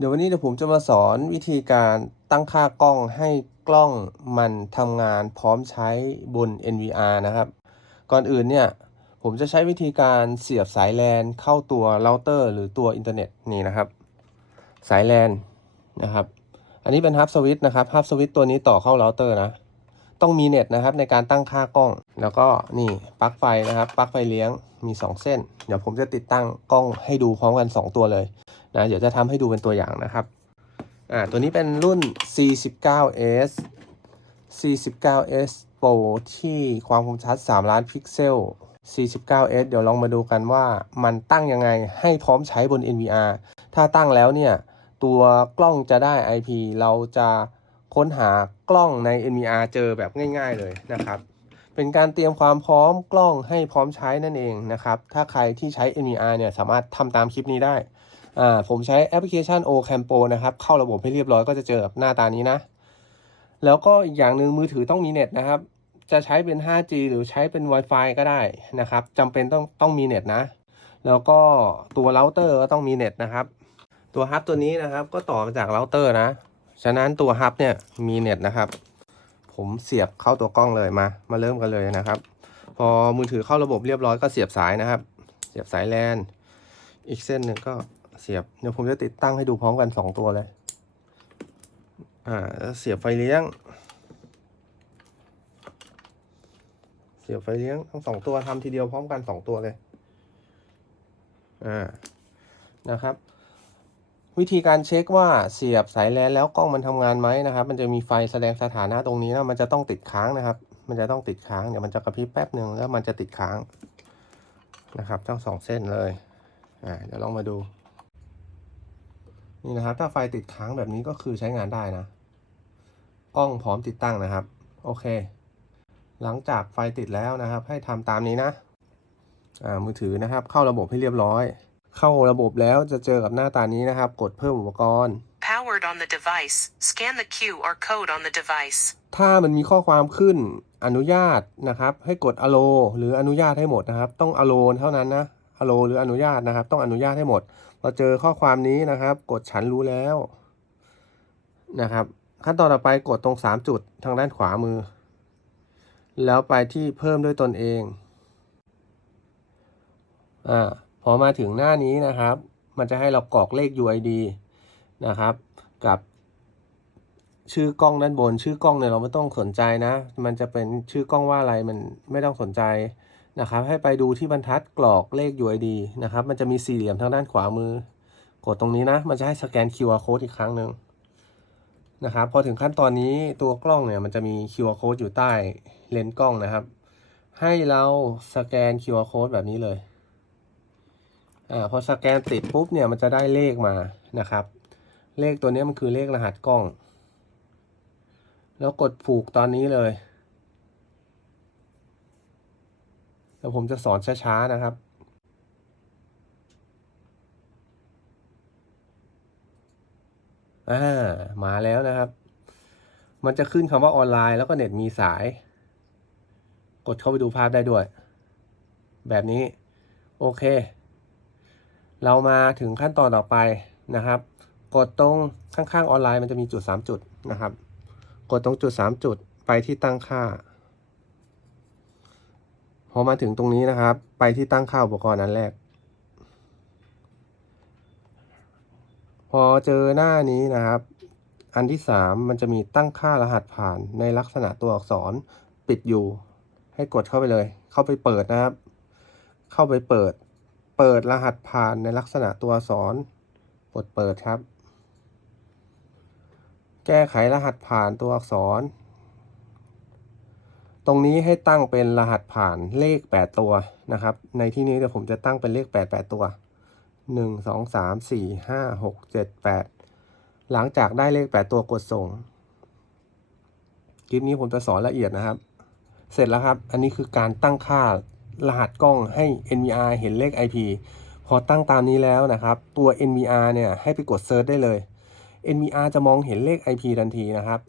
เดี๋ยววันนี้เดี๋ยวผมจะมาสอนวิธีการตั้งค่ากล้องให้กล้องมันทำงานพร้อมใช้บน NVR นะครับ ก่อนอื่นเนี่ย ผมจะใช้วิธีการเสียบสายแลนเข้าตัวเราเตอร์หรือตัวอินเทอร์เน็ตนี่นะครับ สายแลนนะครับ อันนี้เป็นฮับสวิตนะครับฮับสวิตตัวนี้ต่อเข้าเราเตอร์นะ ต้องมีเน็ตนะครับในการตั้งค่ากล้อง แล้วก็นี่ปลั๊กไฟนะครับปลั๊กไฟเลี้ยงมี 2 เส้น เดี๋ยวผมจะติดตั้งกล้องให้ดูพร้อมกัน 2 ตัวเลย นะเดี๋ยวจะทำให้ดูเป็นตัวอย่างนะครับอ่าตัวนี้เป็นรุ่น C19s C19s Pro ที่ความคมชัด 3 ล้านพิกเซล C19s เดี๋ยวลองมาดูกันว่ามันตั้งยังไงให้พร้อมใช้บน NVR ถ้าตั้งแล้วเนี่ยตัวกล้องจะได้ IP เราจะค้นหากล้องใน NVR เจอแบบง่ายๆเลยนะครับ เป็นการเตรียมความพร้อมกล้องให้พร้อมใช้นั่นเองนะครับ ถ้าใครที่ใช้ NVR เนี่ยสามารถทำตามคลิปนี้ได้ อ่าผมใช้แอปพลิเคชัน Ocampo นะครับ เข้าระบบให้เรียบร้อยก็จะเจอหน้าตานี้นะ แล้วก็อีกอย่างหนึ่งมือถือต้องมีเน็ตนะครับ จะใช้เป็น 5G หรือใช้เป็น Wi-Fi ก็ได้นะครับจำเป็นต้องต้องมีเน็ตนะ แล้วก็ตัวเราเตอร์ก็ต้องมีเน็ตนะครับ ตัวฮับตัวนี้นะครับก็ต่อมาจากเราเตอร์นะ ฉะนั้นตัวฮับเนี่ยมีเน็ตนะครับ ผมเสียบเข้าตัวกล้องเลยมา มาเริ่มกันเลยนะครับ พอมือถือเข้าระบบเรียบร้อยก็เสียบสายนะครับ เสียบสายแลนอีกเส้นหนึ่งก็ เสียบ เดี๋ยวผมจะติดตั้งให้ดูพร้อมกัน2ตัวเลย อ่าเสียบไฟเลี้ยง เสียบไฟเลี้ยงทั้งสองตัวทำทีเดียวพร้อมกัน2ตัวเลย อ่า นะครับ วิธีการเช็คว่าเสียบสายแลนแล้วกล้องมันทำงานไหมนะครับ มันจะมีไฟแสดงสถานะตรงนี้นะ มันจะต้องติดค้างนะครับ มันจะต้องติดค้าง เดี๋ยวมันจะกระพริบแป๊บหนึ่งแล้วมันจะติดค้างนะครับทั้งสองเส้นเลย อ่า เดี๋ยวลองมาดู นี่นะครับ ถ้าไฟติดค้างแบบนี้ก็คือใช้งานได้นะกล้องพร้อมติดตั้งนะครับ โอเค หลังจากไฟติดแล้วนะครับ ให้ทำตามนี้นะอ่ามือถือนะครับ เข้าระบบให้เรียบร้อย เข้าระบบแล้วจะเจอกับหน้าตานี้นะครับ กดเพิ่มอุปกรณ์ Powered on the device. Scan the QR code on the device. ถ้ามันมีข้อความขึ้นอนุญาตนะครับ ให้กด allow หรืออนุญาตให้หมดนะครับ ต้อง allow เท่านั้นนะ allow หรืออนุญาตนะครับ ต้องอนุญาตให้หมดพอเจอข้อความนี้นะครับ กดฉันรู้แล้วนะครับ ขั้นตอนต่อไปกดตรง 3 จุดทางด้านขวามือ แล้วไปที่เพิ่มด้วยตนเองอ่าพอมาถึงหน้านี้นะครับ มันจะให้เรากรอกเลข UID นะครับ กับชื่อกล้องด้านบน ชื่อกล้องเนี่ยเราไม่ต้องสนใจนะ มันจะเป็นชื่อกล้องว่าอะไรมันไม่ต้องสนใจ นะครับให้ไปดูที่บรรทัดกรอกเลข UID นะครับ มันจะมีสี่เหลี่ยมทางด้านขวามือ กดตรงนี้นะ มันจะให้สแกน QR code อีกครั้งหนึ่งนะครับ พอถึงขั้นตอนนี้ตัวกล้องเนี่ยมันจะมี QR code อยู่ใต้เลนส์กล้องนะครับ ให้เราสแกน QR code แบบนี้เลยอ่าพอสแกนติดปุ๊บเนี่ยมันจะได้เลขมานะครับ เลขตัวนี้มันคือเลขรหัสกล้อง แล้วกดผูกตอนนี้เลย เดี๋ยวผมจะสอนช้าๆนะครับ อ่า มาแล้วนะครับ มันจะขึ้นคำว่าออนไลน์แล้วก็เน็ตมีสาย กดเข้าไปดูภาพได้ด้วย แบบนี้ โอเค เรามาถึงขั้นตอนต่อไปนะครับ กดตรงข้างๆออนไลน์มันจะมีจุด 3 จุดนะครับ กดตรงจุด 3 จุดไปที่ตั้งค่า พอมาถึงตรงนี้นะครับ ไปที่ตั้งค่าอุปกรณ์อันแรก พอเจอหน้านี้นะครับ อันที่ 3 มันจะมีตั้งค่ารหัสผ่านในลักษณะตัวอักษรปิดอยู่ ให้กดเข้าไปเลย เข้าไปเปิดนะครับ เข้าไปเปิด เปิดรหัสผ่านในลักษณะตัวอักษรกดเปิดครับ แก้ไขรหัสผ่านตัวอักษร ตรงนี้ให้ตั้งเป็นรหัสผ่านเลข 8 ตัวนะครับ ในที่นี้เดี๋ยวผมจะตั้งเป็นเลข 8 8 ตัว 1 2 3 4 5 6 7 8 หลังจากได้เลข 8 ตัวกดส่ง คลิปนี้ผมจะสอนละเอียดนะครับ เสร็จแล้วครับ อันนี้คือการตั้งค่ารหัสกล้องให้ NVR เห็นเลข IP พอตั้งตามนี้แล้วนะครับ ตัว NVR เนี่ยให้ไปกดเซิร์ชได้เลย NVR จะมองเห็นเลข IP ทันทีนะครับ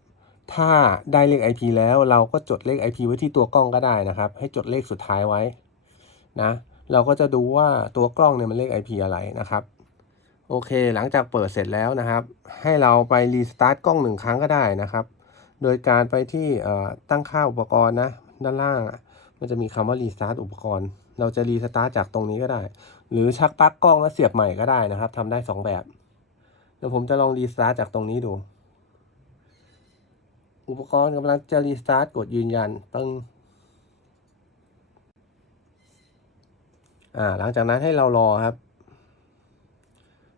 ถ้าได้เลข IP แล้วเราก็จดเลข IP ไว้ที่ตัวกล้องก็ได้นะครับ ให้จดเลขสุดท้ายไว้นะเราก็จะดูว่าตัวกล้องเนี่ยมันเลข IP อะไรนะครับโอเค หลังจากเปิดเสร็จแล้วนะครับ ให้เราไปรีสตาร์ทกล้องหนึ่งครั้งก็ได้นะครับ โดยการไปที่ตั้งค่าอุปกรณ์นะด้านล่าง มันจะมีคำว่ารีสตาร์ทอุปกรณ์ เราจะรีสตาร์ทจากตรงนี้ก็ได้ หรือชักปลั๊กกล้องแล้วเสียบใหม่ก็ได้นะครับทำได้สองแบบ เดี๋ยวผมจะลองรีสตาร์ทจากตรงนี้ดู อุปกรณ์กำลังจะรีสตาร์ทกดยืนยันปึ้งอ่าหลังจากนั้นให้เรารอครับ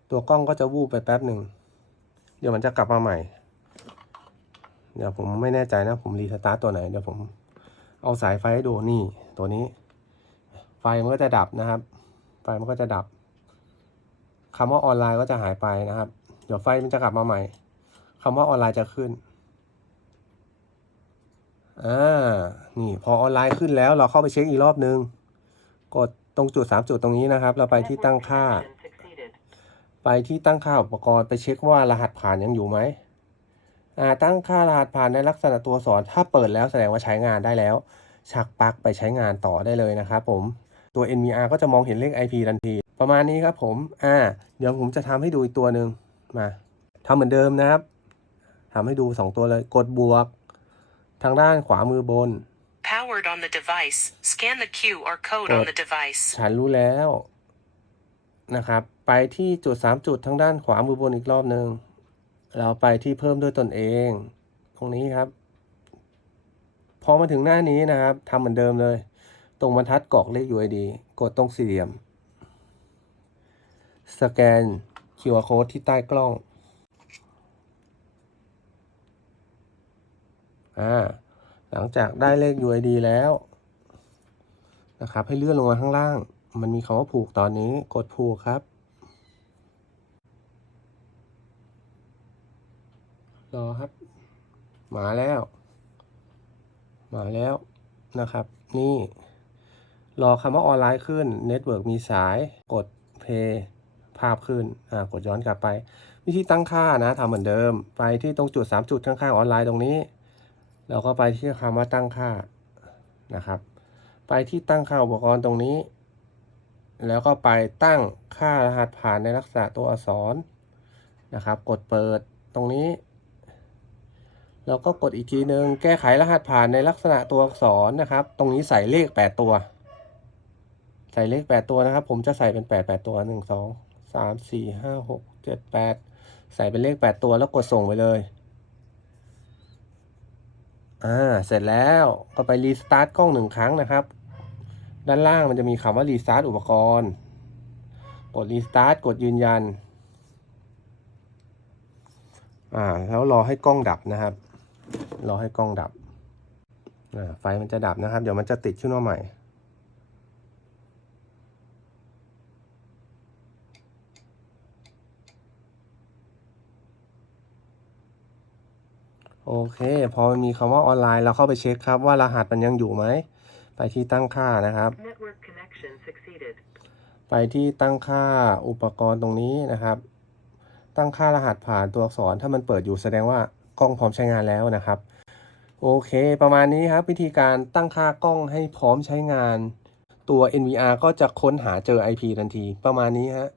ตัวกล้องก็จะวูบไปแป๊บหนึ่ง เดี๋ยวมันจะกลับมาใหม่ เดี๋ยวผมไม่แน่ใจนะ ผมรีสตาร์ทตัวไหน เดี๋ยวผมเอาสายไฟให้ดูนี่ ตัวนี้ ไฟมันก็จะดับนะครับ ไฟมันก็จะดับคำว่าออนไลน์ก็จะหายไปนะครับ เดี๋ยวไฟมันจะกลับมาใหม่คำว่าออนไลน์จะขึ้น อ่า นี่พอออนไลน์ขึ้นแล้วเราเข้าไปเช็คอีกรอบนึง กดตรงจุดสามจุดตรงนี้นะครับ เราไปที่ตั้งค่า ไปที่ตั้งค่าอุปกรณ์ไปเช็คว่ารหัสผ่านยังอยู่ไหมอ่า ตั้งค่ารหัสผ่านในลักษณะตัวสอน ถ้าเปิดแล้วแสดงว่าใช้งานได้แล้ว ชักปลั๊กไปใช้งานต่อได้เลยนะครับผม ตัว NVR ก็จะมองเห็นเลข IP ทันที ประมาณนี้ครับผม อ่า เดี๋ยวผมจะทำให้ดูอีกตัวหนึ่งมาทำเหมือนเดิมนะครับทำให้ดูสองตัวเลย กดบวก ทางด้านขวามือบน Powered on the device. Scan the QR code on the device. ฉันรู้แล้วนะครับ ไปที่จุดสามจุดทางด้านขวามือบนอีกรอบหนึ่งเราไปที่เพิ่มด้วยตนเอง ตรงนี้ครับ พอมาถึงหน้านี้นะครับทำเหมือนเดิมเลย ตรงบรรทัดกรอกเลข UID กดตรงสี่เหลี่ยม สแกน QR code ที่ใต้กล้อง อ่าหลังจากได้เลข UID แล้วนะครับให้เลื่อนลงมาข้างล่าง มันมีคำว่าผูกตอนนี้กดผูกครับ รอครับ มาแล้ว มาแล้วนะครับ นี่ รอคำว่าออนไลน์ขึ้น เน็ตเวิร์กมีสายกดเพย์ภาพขึ้น อ่ากดย้อนกลับไป วิธีตั้งค่านะทำเหมือนเดิม ไปที่ตรงจุด 3 จุดข้างๆออนไลน์ตรงนี้ เราก็ไปที่คำว่าตั้งค่านะครับ ไปที่ตั้งค่าอุปกรณ์ตรงนี้ แล้วก็ไปตั้งค่ารหัสผ่านในลักษณะตัวอักษรนะครับ กดเปิดตรงนี้ แล้วก็กดอีกทีหนึ่งแก้ไขรหัสผ่านในลักษณะตัวอักษรนะครับ ตรงนี้ใส่เลข 8 ตัว ใส่เลข 8 ตัวนะครับ ผมจะใส่เป็น 8 8 ตัว 1 2 3 4 5 6 7 8 ใส่เป็นเลข 8 ตัวแล้วกดส่งไปเลย อ่าเสร็จแล้วก็ไปรีสตาร์ทกล้องหนึ่งครั้งนะครับ ด้านล่างมันจะมีคำว่ารีสตาร์ทอุปกรณ์ กดรีสตาร์ทกดยืนยันอ่าแล้วรอให้กล้องดับนะครับ รอให้กล้องดับอ่าไฟมันจะดับนะครับ เดี๋ยวมันจะติดขึ้นมาใหม่ โอเค พอมันมีคำว่าออนไลน์เราเข้าไปเช็คครับว่ารหัสมันยังอยู่ไหม ไปที่ตั้งค่านะครับ Network connection succeeded. ไปที่ตั้งค่าอุปกรณ์ตรงนี้นะครับ ตั้งค่ารหัสผ่านตัวอักษรถ้ามันเปิดอยู่แสดงว่ากล้องพร้อมใช้งานแล้วนะครับ โอเค ประมาณนี้ครับ วิธีการตั้งค่ากล้องให้พร้อมใช้งาน ตัว NVR ก็จะค้นหาเจอ IP ทันที ประมาณนี้ฮะ